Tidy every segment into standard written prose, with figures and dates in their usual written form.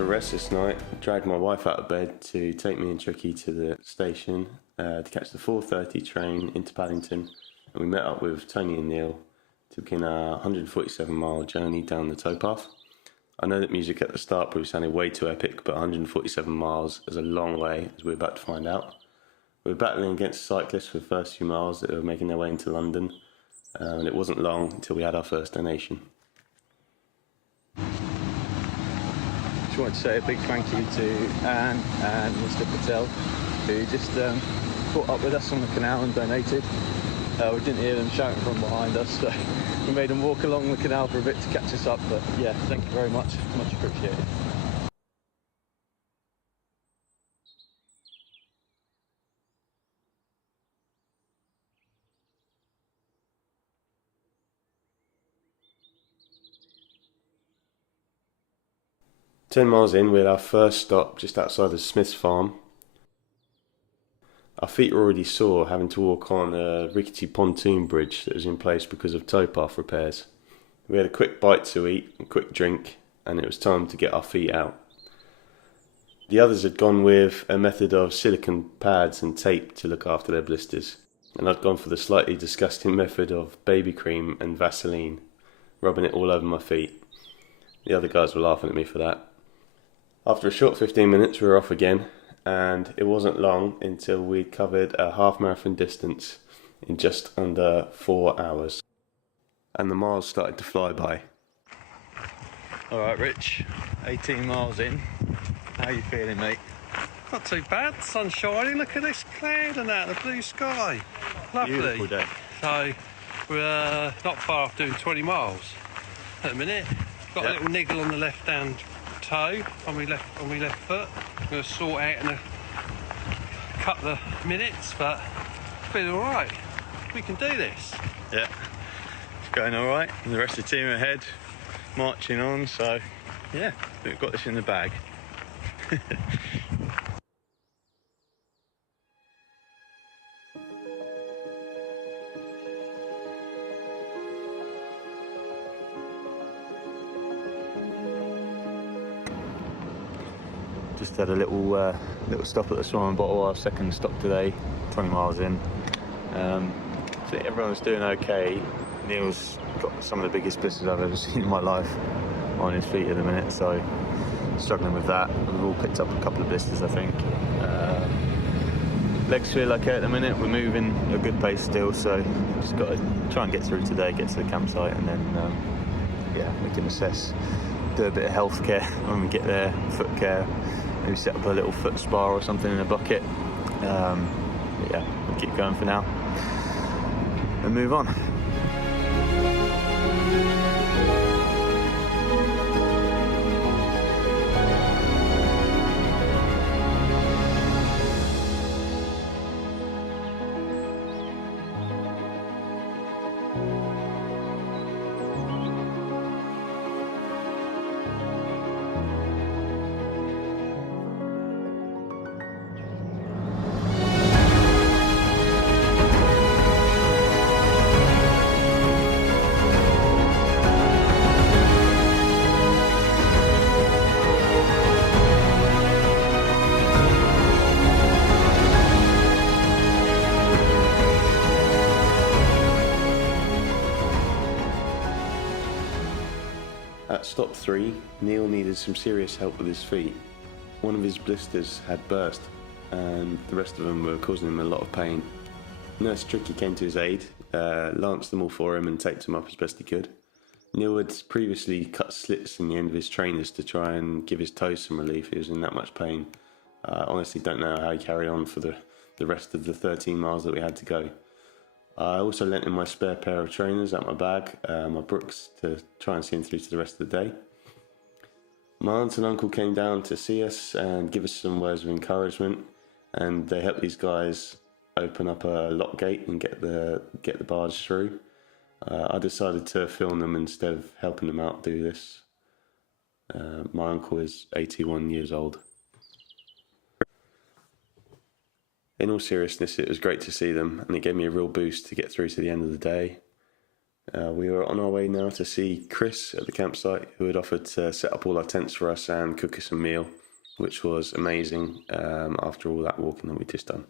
After a restless night, I dragged my wife out of bed to take me and Tricky to the station to catch the 4:30 train into Paddington, and we met up with Tony and Neil to begin our 147-mile journey down the towpath. I know that music at the start probably sounded way too epic, but 147 miles is a long way, as we're about to find out. We were battling against cyclists for the first few miles that were making their way into London, and it wasn't long until we had our first donation. Just wanted to say a big thank you to Anne and Mr. Patel, who just caught up with us on the canal and donated. We didn't hear them shouting from behind us, so we made them walk along the canal for a bit to catch us up, but yeah, thank you very much appreciated. Ten miles in, we had our first stop just outside of Smith's farm. Our feet were already sore, having to walk on a rickety pontoon bridge that was in place because of towpath repairs. We had a quick bite to eat, a quick drink, and it was time to get our feet out. The others had gone with a method of silicone pads and tape to look after their blisters, and I'd gone for the slightly disgusting method of baby cream and Vaseline, rubbing it all over my feet. The other guys were laughing at me for that. After a short 15 minutes, we were off again, and it wasn't long until we'd covered a half-marathon distance in just under 4 hours. And the miles started to fly by. Alright Rich, 18 miles in, how you feeling mate? Not too bad, sun's shining, look at this cloud and that, the blue sky. Lovely. Beautiful day. So, we're not far off doing 20 miles at the minute. Got a little niggle on the left-hand toe, on my left foot. I'm going to sort out in a couple of minutes, but feeling alright. We can do this. Yeah, it's going alright, and the rest of the team ahead, marching on, so yeah, we've got this in the bag. Just had a little stop at the Swan Bottle, our second stop today, 20 miles in. I think everyone's doing okay. Neil's got some of the biggest blisters I've ever seen in my life on his feet at the minute, so struggling with that. We've all picked up a couple of blisters, I think. Legs feel okay at the minute. We're moving at a good pace still, so just got to try and get through today, get to the campsite, and then yeah, we can assess, do a bit of health care when we get there, foot care. Maybe set up a little foot spa or something in a bucket. Yeah, we'll keep going for now and move on. At stop 3, Neil needed some serious help with his feet. One of his blisters had burst, and the rest of them were causing him a lot of pain. Nurse Tricky came to his aid, lanced them all for him and taped them up as best he could. Neil had previously cut slits in the end of his trainers to try and give his toes some relief. He was in that much pain. I honestly don't know how he carried on for the rest of the 13 miles that we had to go. I also lent him my spare pair of trainers out my bag, my Brooks, to try and see him through to the rest of the day. My aunt and uncle came down to see us and give us some words of encouragement, and they helped these guys open up a lock gate and get the barge through. I decided to film them instead of helping them out do this. My uncle is 81 years old. In all seriousness, it was great to see them, and it gave me a real boost to get through to the end of the day. We were on our way now to see Chris at the campsite, who had offered to set up all our tents for us and cook us a meal, which was amazing after all that walking that we'd just done.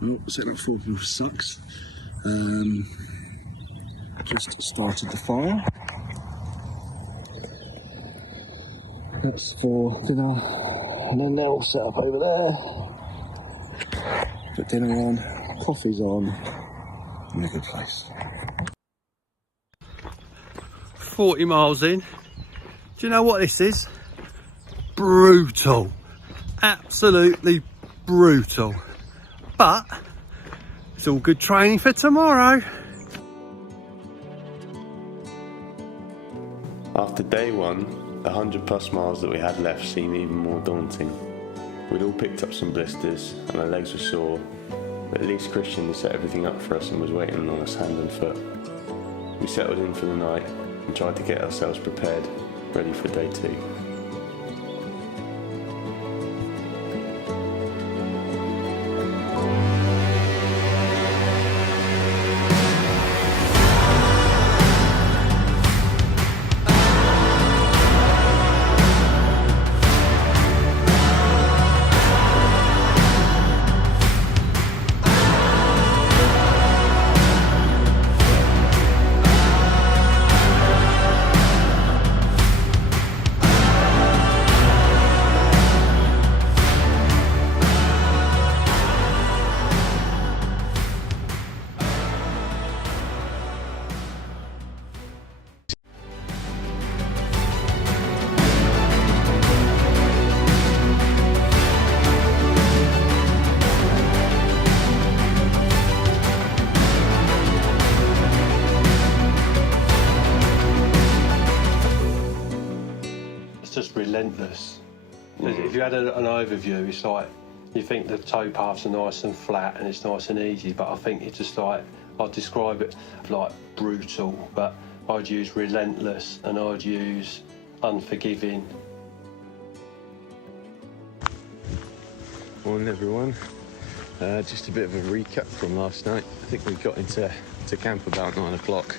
Well, setting up for sucks. Just started the fire. That's for dinner, and then they'll set up over there. Put dinner on, coffee's on, in a good place. 40 miles in. Do you know what this is? Brutal. Absolutely brutal. But it's all good training for tomorrow. After day one, the 100+ miles that we had left seemed even more daunting. We'd all picked up some blisters and our legs were sore, but at least Christian had set everything up for us and was waiting on us hand and foot. We settled in for the night and tried to get ourselves prepared, ready for day 2. Just relentless. If you had an overview, it's like you think the towpaths are nice and flat and it's nice and easy, but I think it's just like, I'd describe it like brutal, but I'd use relentless and I'd use unforgiving. Morning everyone. Just a bit of a recap from last night. I think we got into camp about 9 o'clock.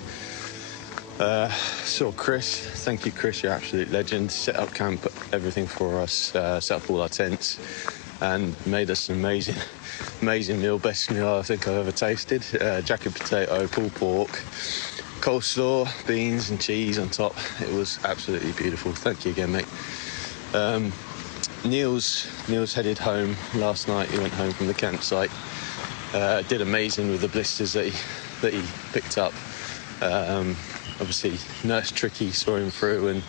Saw Chris. Thank you, Chris, you're an absolute legend. Set up camp, everything for us, set up all our tents and made us an amazing meal. Best meal I think I've ever tasted. Jacket potato, pulled pork, coleslaw, beans and cheese on top. It was absolutely beautiful. Thank you again, mate. Niels headed home last night. He went home from the campsite. Did amazing with the blisters that he picked up. Obviously, Nurse Tricky saw him through, and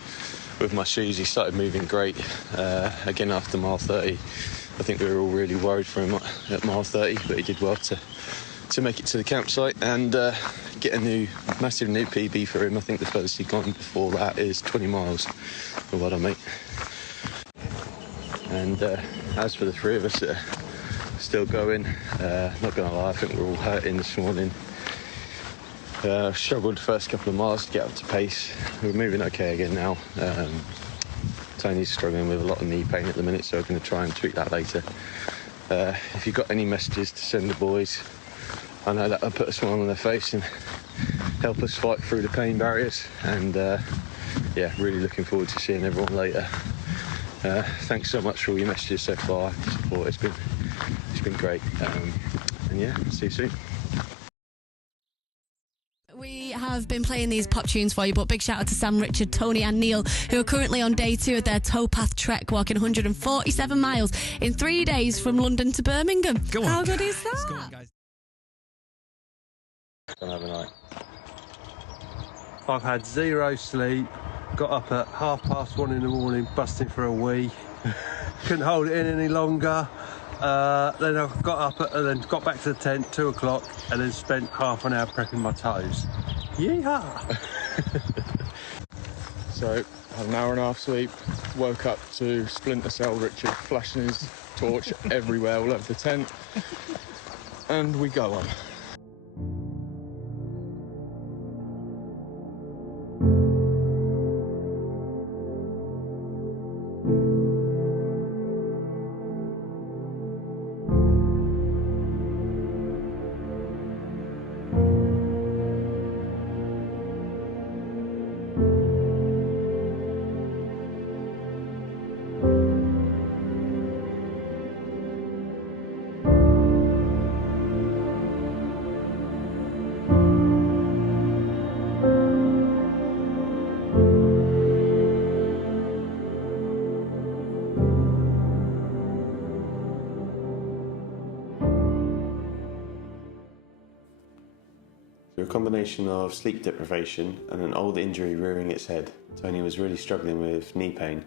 with my shoes, he started moving great. Again, after mile 30, I think we were all really worried for him at mile 30, but he did well to make it to the campsite and get a massive new PB for him. I think the furthest he'd gone before that is 20 miles. Well done, mate. And as for the three of us that are still going, not going to lie, I think we're all hurting this morning. Struggled the first couple of miles to get up to pace. We're moving okay again now. Tony's struggling with a lot of knee pain at the minute, so I'm going to try and tweak that later. If you've got any messages to send the boys, I know that'll put a smile on their face and help us fight through the pain barriers. And yeah, really looking forward to seeing everyone later. Thanks so much for all your messages so far. Support, it's been great. And yeah, see you soon. We have been playing these pop tunes for you, but big shout out to Sam, Richard, Tony and Neil, who are currently on day 2 of their towpath trek, walking 147 miles in 3 days from London to Birmingham. Go on. How good is that? Let's go on, guys. Gonna have a night. I've had 0 sleep, got up at 1:30 in the morning, busting for a wee. Couldn't hold it in any longer. Then I got up and then got back to the tent, 2 o'clock, and then spent half an hour prepping my toes. Yeehaw! So, had an hour and a half sleep, woke up to Splinter Cell Richard flashing his torch everywhere all over the tent, and we go on. a combination of sleep deprivation and an old injury rearing its head, Tony was really struggling with knee pain.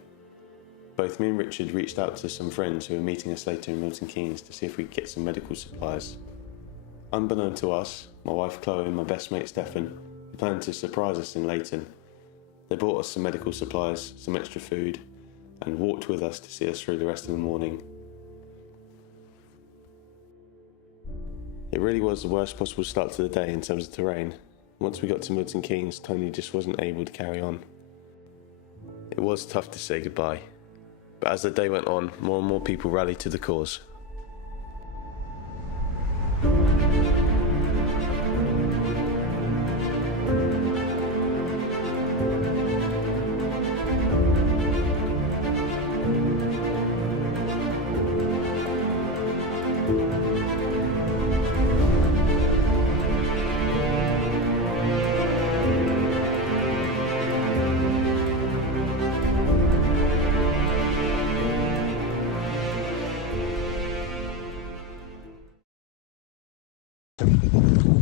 Both me and Richard reached out to some friends who were meeting us later in Milton Keynes to see if we could get some medical supplies. Unbeknown to us, my wife Chloe and my best mate Stefan planned to surprise us in Leighton. They bought us some medical supplies, some extra food, and walked with us to see us through the rest of the morning. It really was the worst possible start to the day in terms of terrain. Once we got to Milton Keynes, Tony just wasn't able to carry on. It was tough to say goodbye, but as the day went on, more and more people rallied to the cause.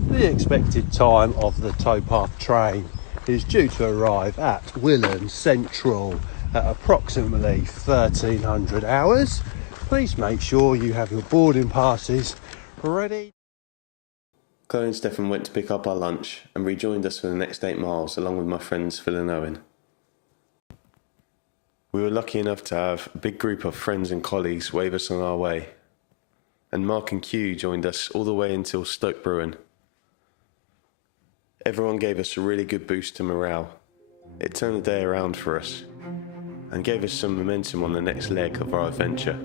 The expected time of the towpath train is due to arrive at Willand Central at approximately 1300 hours. Please make sure you have your boarding passes ready. Chloe and Stefan went to pick up our lunch and rejoined us for the next 8 miles along with my friends Phil and Owen. We were lucky enough to have a big group of friends and colleagues wave us on our way, and Mark and Q joined us all the way until Stoke Bruin. Everyone gave us a really good boost to morale. It turned the day around for us and gave us some momentum on the next leg of our adventure.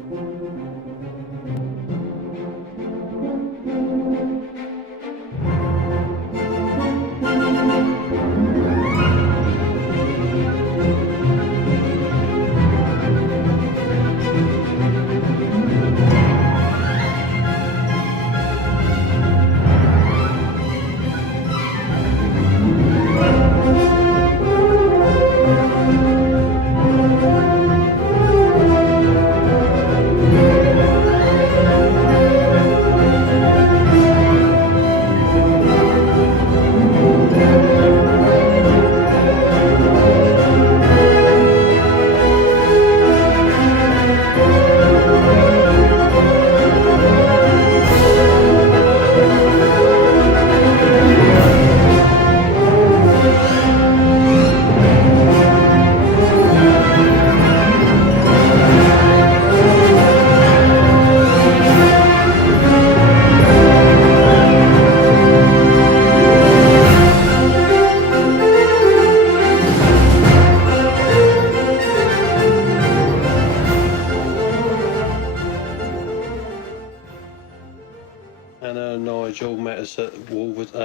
Anna and Nigel met us at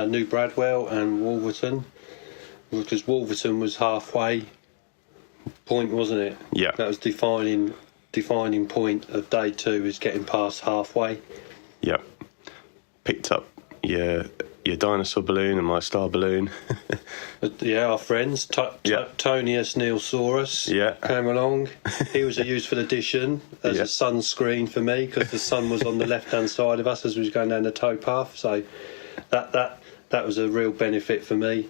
New Bradwell and Wolverton, because Wolverton was halfway point, wasn't it? Yeah. That was defining point of day 2 is getting past halfway. Yep. Picked up your dinosaur balloon and my star balloon. Yeah, our friends, Tonius Neilsaurus came along. He was a useful addition as a sunscreen for me, because the sun was on the left-hand side of us as we was going down the towpath. So that was a real benefit for me.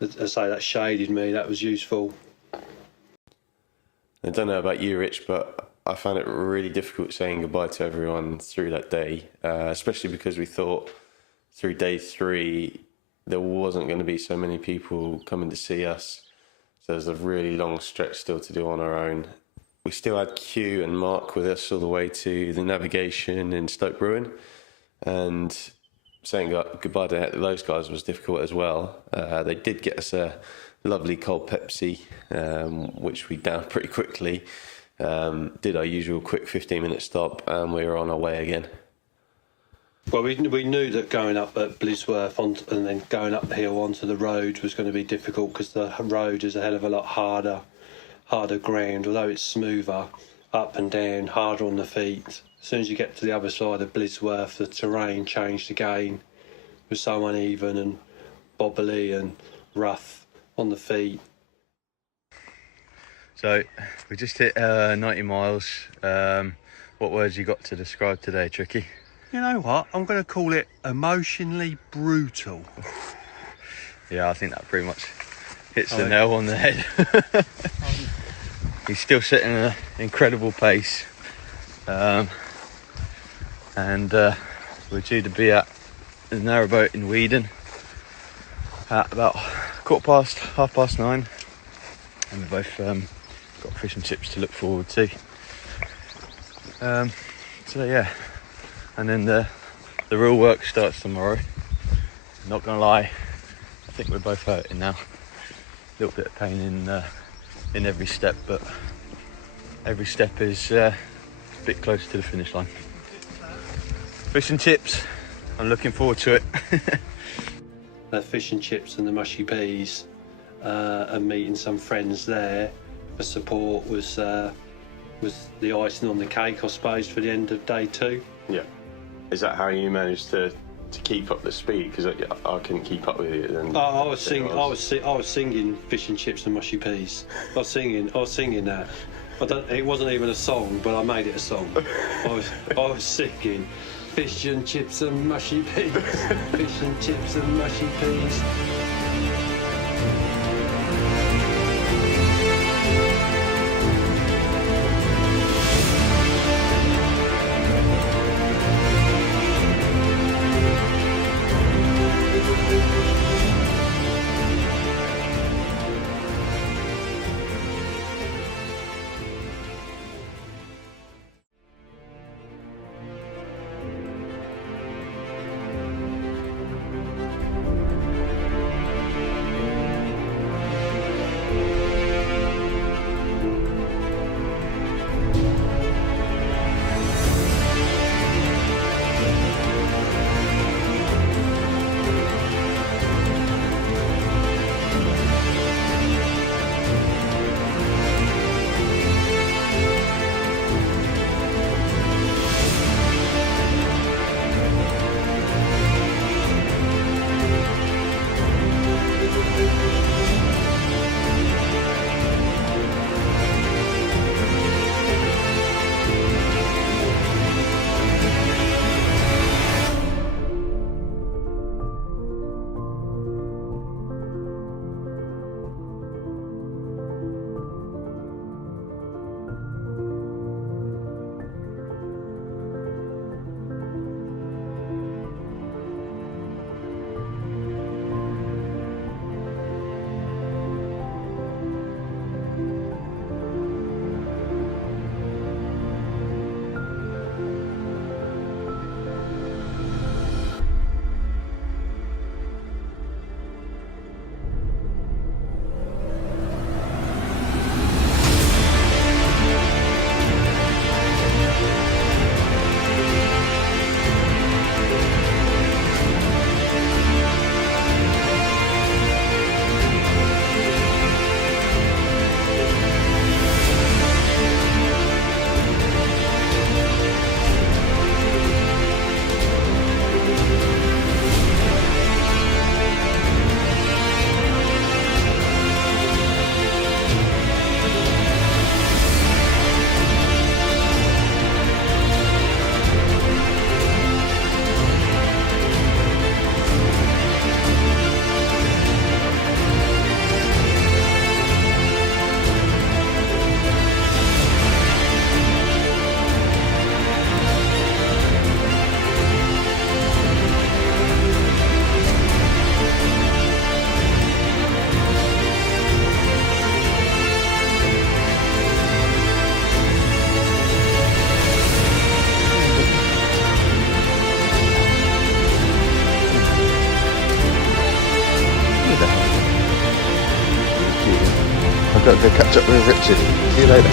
As I say, that shaded me. That was useful. I don't know about you, Rich, but I found it really difficult saying goodbye to everyone through that day, especially because we thought through day 3 there wasn't going to be so many people coming to see us. So there's a really long stretch still to do on our own. We still had Q and Mark with us all the way to the navigation in Stoke Bruin, and saying goodbye to those guys was difficult as well. They did get us a lovely cold Pepsi, which we downed pretty quickly. Did our usual quick 15-minute stop, and we were on our way again. Well, we knew that going up at Blisworth and then going up the hill onto the road was going to be difficult, because the road is a hell of a lot harder ground, although it's smoother up and down, harder on the feet. As soon as you get to the other side of Blisworth, the terrain changed again. It was so uneven and bobbly and rough on the feet. So we just hit 90 miles. What words you got to describe today, Tricky? You know what? I'm going to call it emotionally brutal. Yeah, I think that pretty much hits the nail on the head. He's still setting an incredible pace. And we're due to be at the narrowboat in Weedon at about 9:15, and we've both got fish and chips to look forward to. So yeah, and then the real work starts tomorrow. Not gonna lie, I think we're both hurting now. A little bit of pain in every step, but every step is a bit closer to the finish line. Fish and chips, I'm looking forward to it. The fish and chips and the mushy peas, and meeting some friends there for support was the icing on the cake, I suppose, for the end of day 2. Yeah. Is that how you managed to keep up the speed? Because I couldn't keep up with it. Then I was singing fish and chips and mushy peas. I was singing that. It wasn't even a song, but I made it a song. I was singing fish and chips and mushy peas, fish and chips and mushy peas. I've got to go catch up with Richard. See you later.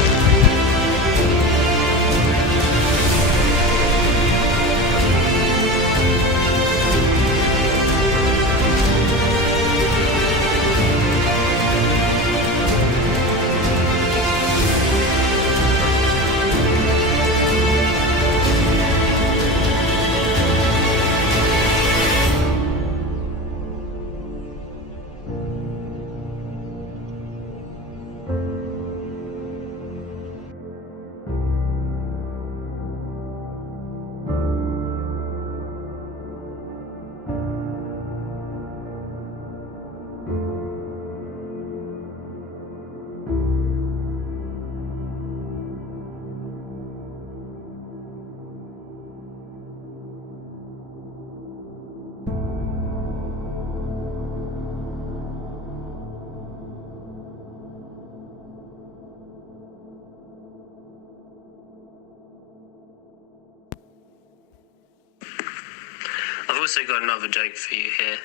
also got another joke for you here.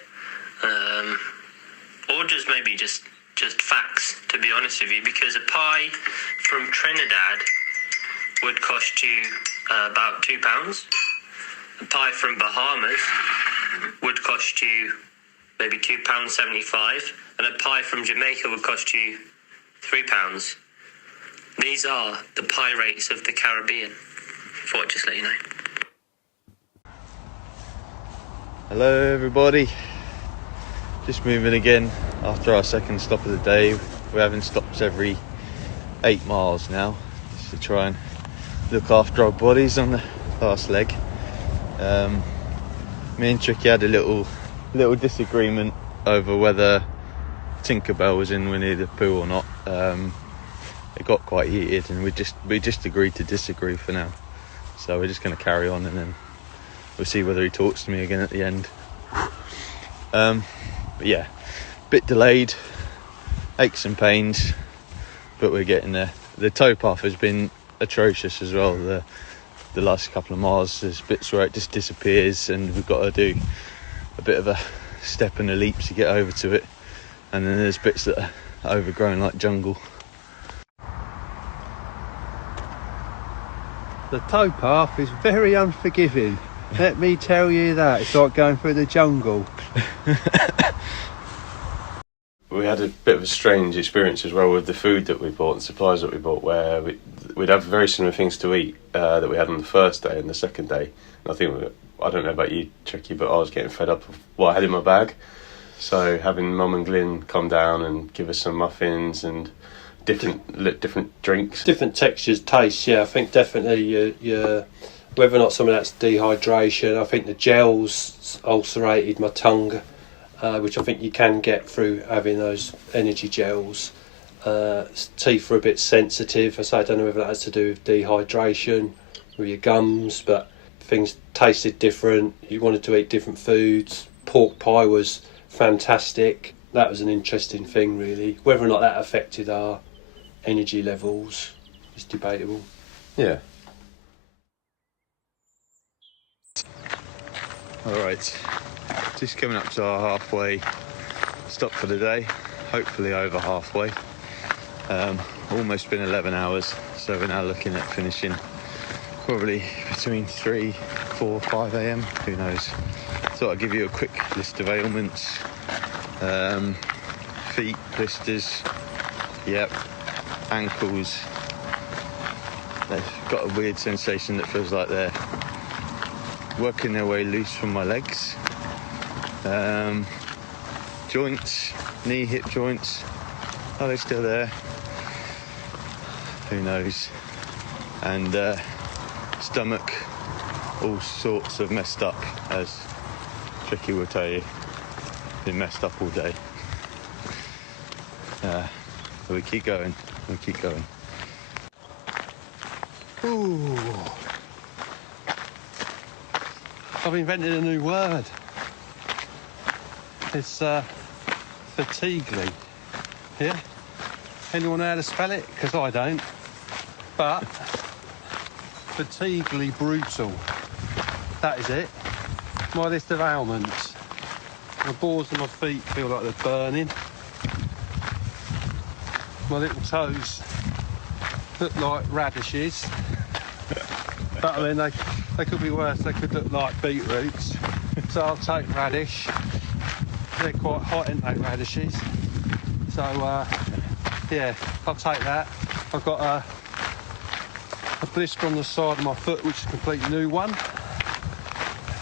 Or just maybe just facts, to be honest with you, because a pie from Trinidad would cost you about £2. A pie from Bahamas would cost you maybe £2.75, and a pie from Jamaica would cost you £3. These are the pie rates of the Caribbean. Thought I'd just let you know. Hello everybody, just moving again after our second stop of the day. We're having stops every 8 miles now, just to try and look after our bodies on the last leg. Me and Tricky had a little disagreement over whether Tinkerbell was in Winnie the Pooh or not. It got quite heated, and we just agreed to disagree for now. So we're just going to carry on, and then we'll see whether he talks to me again at the end. But yeah, bit delayed, aches and pains, but we're getting there. The towpath has been atrocious as well. The last couple of miles, there's bits where it just disappears, and we've got to do a bit of a step and a leap to get over to it. And then there's bits that are overgrown like jungle. The towpath is very unforgiving. Let me tell you that. It's like going through the jungle. We had a bit of a strange experience as well with the food that we bought and supplies that we bought, where we'd have very similar things to eat that we had on the first day and the second day. And I don't know about you, Tricky, but I was getting fed up of what I had in my bag. So having Mum and Glyn come down and give us some muffins and different drinks, Different textures, tastes. Yeah, I think definitely your whether or not some of that's dehydration. I think the gels ulcerated my tongue, which I think you can get through having those energy gels. Teeth were a bit sensitive. I don't know whether that has to do with dehydration or your gums, but things tasted different. You wanted to eat different foods. Pork pie was fantastic. That was an interesting thing, really. Whether or not that affected our energy levels is debatable. Yeah. Alright, just coming up to our halfway stop for the day, hopefully over halfway. Almost been 11 hours, so we're now looking at finishing probably between 3, 4, 5 a.m, who knows. Thought I'd give you a quick list of ailments. Feet, blisters, yep, ankles. They've got a weird sensation that feels like they're working their way loose from my legs. Joints, knee, hip joints, are they still there? Who knows? And stomach, all sorts of messed up, as Tricky will tell you. Been messed up all day. But we keep going, Ooh. I've invented a new word. It's fatiguely. Yeah? Anyone know how to spell it? Because I don't. But fatiguely brutal. That is it. My list of ailments. My balls and my feet feel like they're burning. My little toes look like radishes. But I mean, they could be worse. They could look like beetroots. So I'll take radish. They're quite hot, aren't they, radishes? So, yeah, I'll take that. I've got a blister on the side of my foot, which is a completely new one.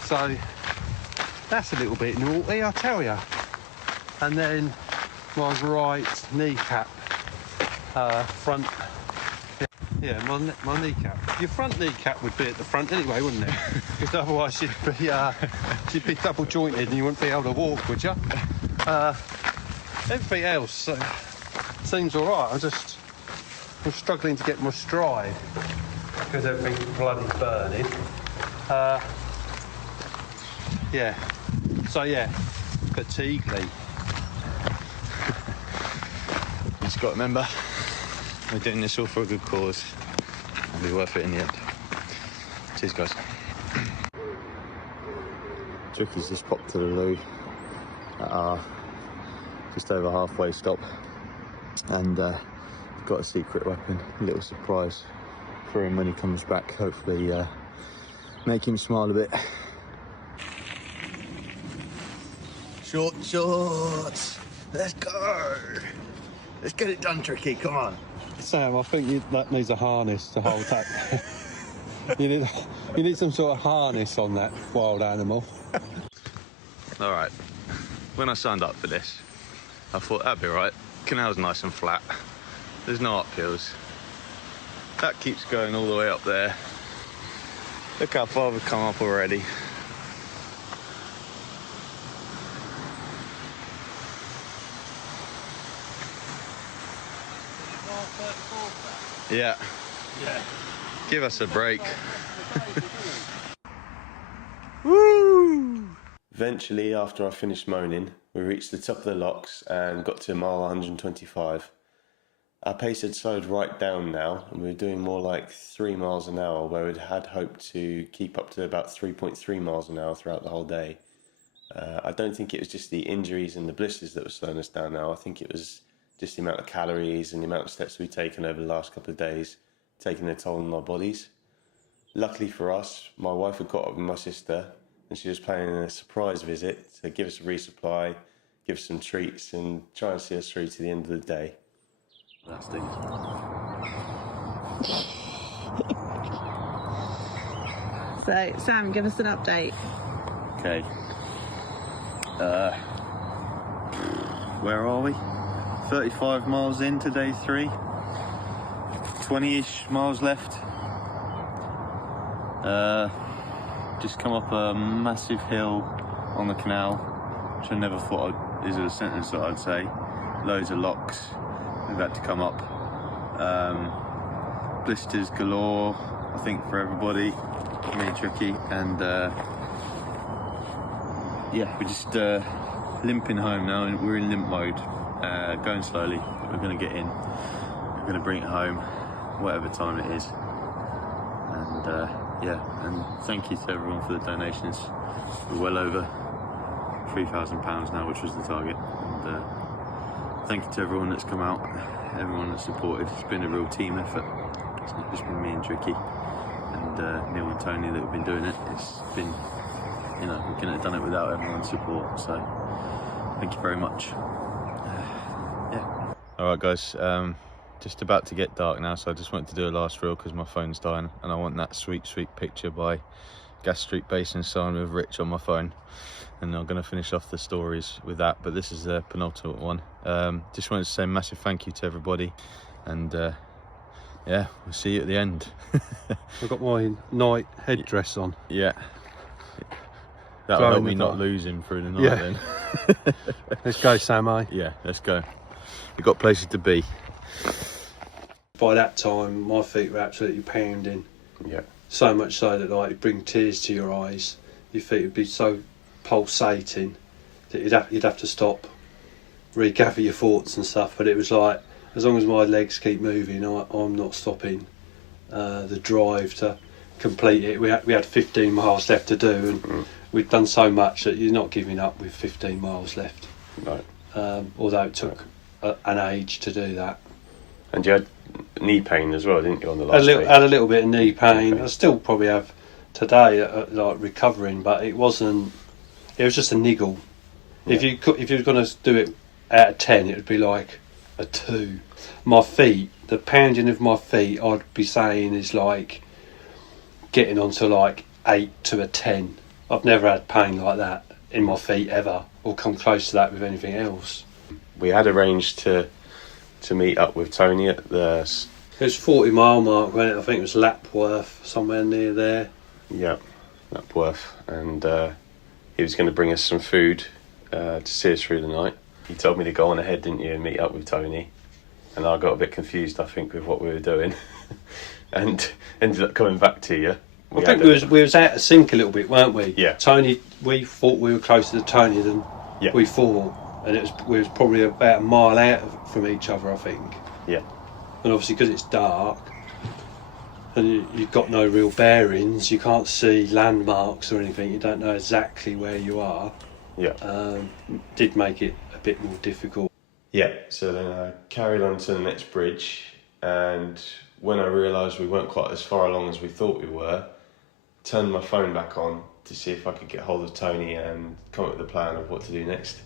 So, that's a little bit naughty, I tell you. And then my right kneecap, front. Yeah, my kneecap. Your front kneecap would be at the front anyway, wouldn't it? Because otherwise you'd be double jointed and you wouldn't be able to walk, would you? Everything else seems all right. I'm struggling to get my stride because everything's bloody burning. Yeah. So yeah, fatiguely. You just got to remember, we're doing this all for a good cause. It'll be worth it in the end. Cheers, guys. Tricky's just popped to the loo at our just over halfway stop, and got a secret weapon, a little surprise for him when he comes back. Hopefully make him smile a bit. Shorts, let's go. Let's get it done, Tricky, come on. Sam, I think that needs a harness to hold that. you need some sort of harness on that wild animal. All right, when I signed up for this, I thought that'd be right. Canal's nice and flat. There's no uphills. That keeps going all the way up there. Look how far we've come up already. Yeah. Give us a break. Woo! Eventually, after I finished moaning, we reached the top of the locks and got to mile 125. Our pace had slowed right down now, and we were doing more like 3 miles an hour, where we had hoped to keep up to about 3.3 miles an hour throughout the whole day. I don't think it was just the injuries and the blisters that were slowing us down now. I think it was just the amount of calories and the amount of steps we've taken over the last couple of days, taking their toll on our bodies. Luckily for us, my wife had got up with my sister, and she was planning a surprise visit to give us a resupply, give us some treats, and try and see us through to the end of the day. That's the... So, Sam, give us an update. Okay. Where are we? 35 miles into day 3. 20-ish miles left. Just come up a massive hill on the canal, which I never thought is a sentence that I'd say. Loads of locks we've had to come up. Blisters galore, I think, for everybody. Me and Tricky, and yeah, we're just limping home now, and we're in limp mode, going slowly, but we're going to get in. We're going to bring it home, whatever time it is. And yeah, and thank you to everyone for the donations. We're well over £3,000 now, which was the target. And thank you to everyone that's come out, everyone that's supported. It's been a real team effort. It's not just been me and Tricky and Neil and Tony that have been doing it. It's been, you know, we couldn't have done it without everyone's support, so thank you very much. Yeah. Alright guys, just about to get dark now, so I just wanted to do a last reel because my phone's dying, and I want that sweet picture by Gas Street Basin sign with Rich on my phone, and I'm going to finish off the stories with that, but this is the penultimate one. Just wanted to say a massive thank you to everybody, and yeah, we'll see you at the end. I've got my night headdress on. Yeah. That'll help me not lose him through the night then. Let's go, Sam, eh? Yeah, let's go. We've got places to be. By that time, my feet were absolutely pounding. Yeah. So much so that, like, it'd bring tears to your eyes. Your feet would be so pulsating that you'd have to stop, regather your thoughts and stuff. But it was like, as long as my legs keep moving, I'm not stopping. The drive to complete it. We had 15 miles left to do, and we'd done so much that you're not giving up with 15 miles left. No. Although it took an age to do that. And you had knee pain as well, didn't you, on the last day? Had a little bit of knee pain. I still probably have today, like recovering, but it wasn't. It was just a niggle. Yeah. If you were going to do it out of 10, it would be like a 2. My feet, the pounding of my feet, I'd be saying is like getting onto like 8 to a 10. I've never had pain like that in my feet ever, or come close to that with anything else. We had arranged to meet up with Tony at the... It was 40-mile mark, wasn't it? I think it was Lapworth, somewhere near there. Yeah, Lapworth. And he was going to bring us some food to see us through the night. You told me to go on ahead, didn't you, and meet up with Tony. And I got a bit confused, I think, with what we were doing. And ended up coming back to you. I think we was out of sync a little bit, weren't we? Yeah. Tony, we thought we were closer to Tony than we thought. And we was probably about a mile out from each other, I think. Yeah. And obviously because it's dark, and you've got no real bearings, you can't see landmarks or anything, you don't know exactly where you are. Yeah. Did make it a bit more difficult. Yeah, so then I carried on to the next bridge, and when I realised we weren't quite as far along as we thought we were, turned my phone back on to see if I could get hold of Tony and come up with a plan of what to do next.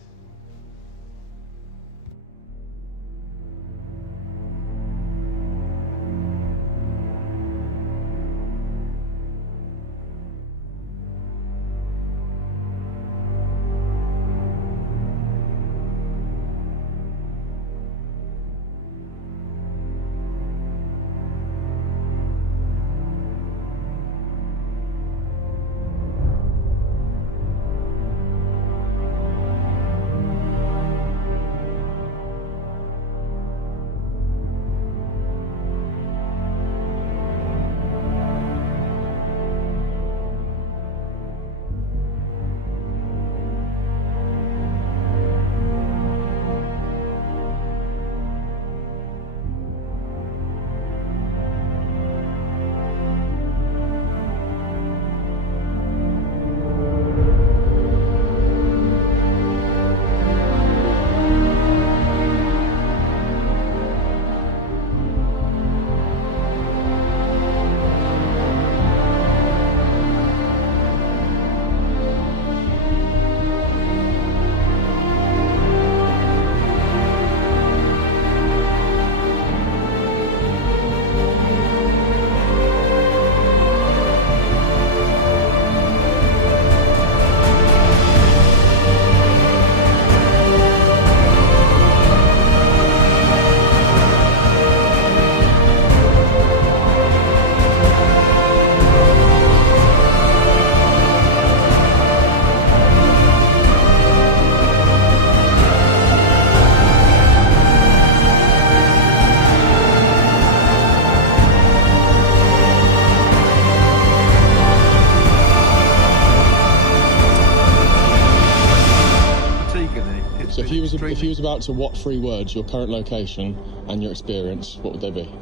So if you was about to what 3 words your current location and your experience, what would they be?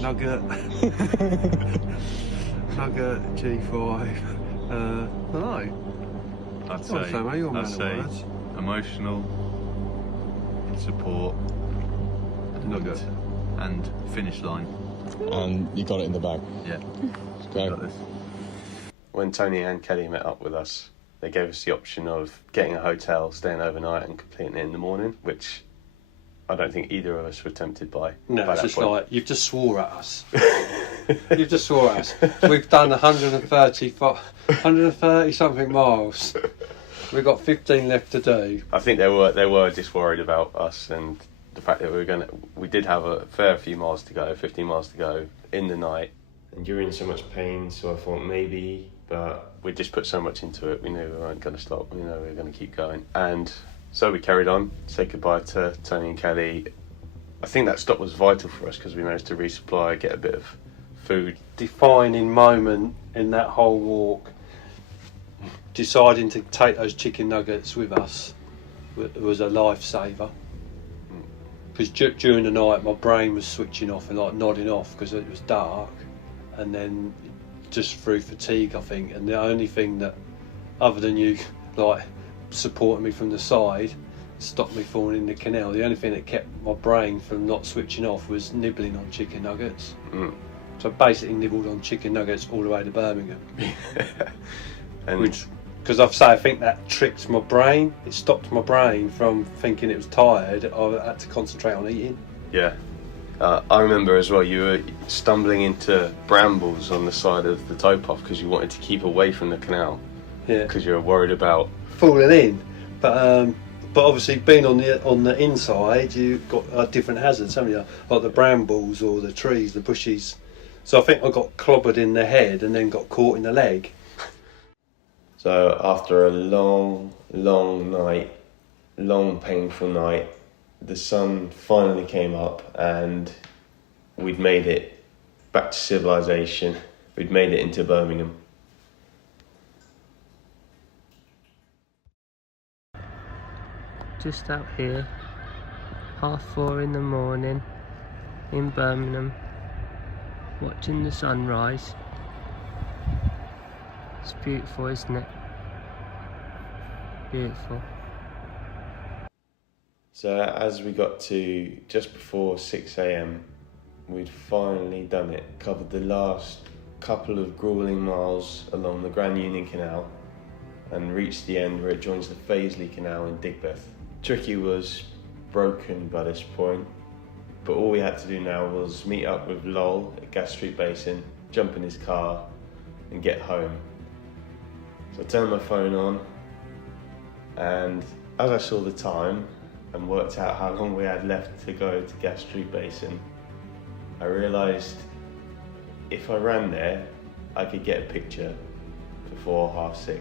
Nugget. Nugget, G5. I don't know. I'd say emotional support, Nugget. and finish line. And you got it in the bag. Yeah. Okay. Got this. When Tony and Kelly met up with us, they gave us the option of getting a hotel, staying overnight and completing it in the morning, which I don't think either of us were tempted by. No, by it's that just point. like, you've just swore at us. You've just swore at us. We've done 130 something miles. We've got 15 left to do. I think they were just worried about us and the fact that we did have a fair few miles to go, 15 miles to go in the night. And you're in so much pain, so I thought maybe, but we just put so much into it. We knew we weren't going to stop. We knew we were going to keep going. And so we carried on, said goodbye to Tony and Kelly. I think that stop was vital for us because we managed to resupply, get a bit of food. Defining moment in that whole walk, deciding to take those chicken nuggets with us was a lifesaver. Because during the night my brain was switching off and like nodding off because it was dark, and then just through fatigue I think, and the only thing that, other than you like supporting me from the side, stopped me falling in the canal, the only thing that kept my brain from not switching off was nibbling on chicken nuggets. So I basically nibbled on chicken nuggets all the way to Birmingham. Which, because I think that tricked my brain. It stopped my brain from thinking it was tired. I had to concentrate on eating. Yeah. I remember as well, you were stumbling into brambles on the side of the towpath because you wanted to keep away from the canal. Yeah. Because you were worried about falling in. But obviously being on the inside, you've got different hazards, haven't you? Like the brambles or the trees, the bushes. So I think I got clobbered in the head and then got caught in the leg. So after a long night, long painful night, the sun finally came up and we'd made it back to civilization. We'd made it into Birmingham. Just out here, 4:30 in the morning in Birmingham, watching the sunrise. It's beautiful, isn't it? Beautiful. So as we got to just before 6 a.m, we'd finally done it. Covered the last couple of grueling miles along the Grand Union Canal and reached the end where it joins the Paisley Canal in Digbeth. Tricky was broken by this point, but all we had to do now was meet up with Lowell at Gas Street Basin, jump in his car and get home. So I turned my phone on, and as I saw the time and worked out how long we had left to go to Gas Street Basin, I realised if I ran there, I could get a picture before 6:30.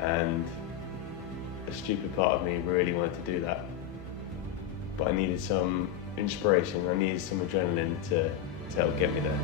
And a stupid part of me really wanted to do that. But I needed some inspiration, I needed some adrenaline to help get me there.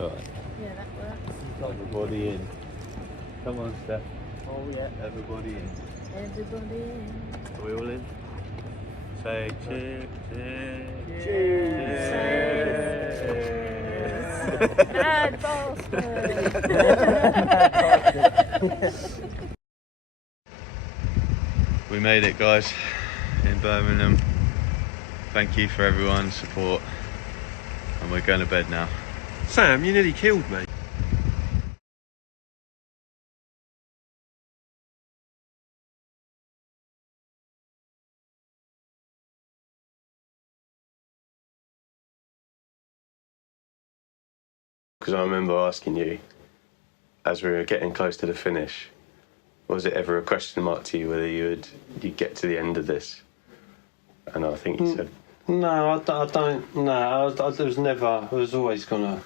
Alright. Yeah, that works. Everybody in. Come on, Steph. Oh, yeah. Everybody in. Everybody in. Are we all in? Say cheers. Cheers. Cheers. Mad bastard. We made it, guys, in Birmingham. Thank you for everyone's support. And we're going to bed now. Sam, you nearly killed me. Because I remember asking you, as we were getting close to the finish, was it ever a question mark to you whether you'd get to the end of this? And I think you said... No, I don't. No, I was never. I was always gonna.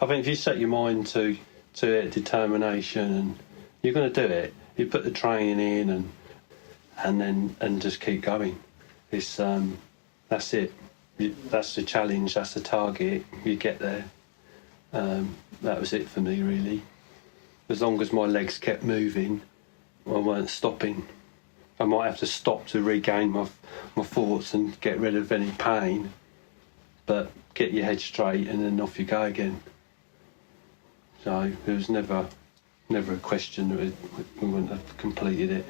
I think if you set your mind to it, determination, and you're gonna do it. You put the training in, and just keep going. It's that's it. That's the challenge. That's the target. You get there. That was it for me, really. As long as my legs kept moving, I weren't stopping. I might have to stop to regain my thoughts and get rid of any pain, but get your head straight and then off you go again. So it was never a question that we wouldn't have completed it.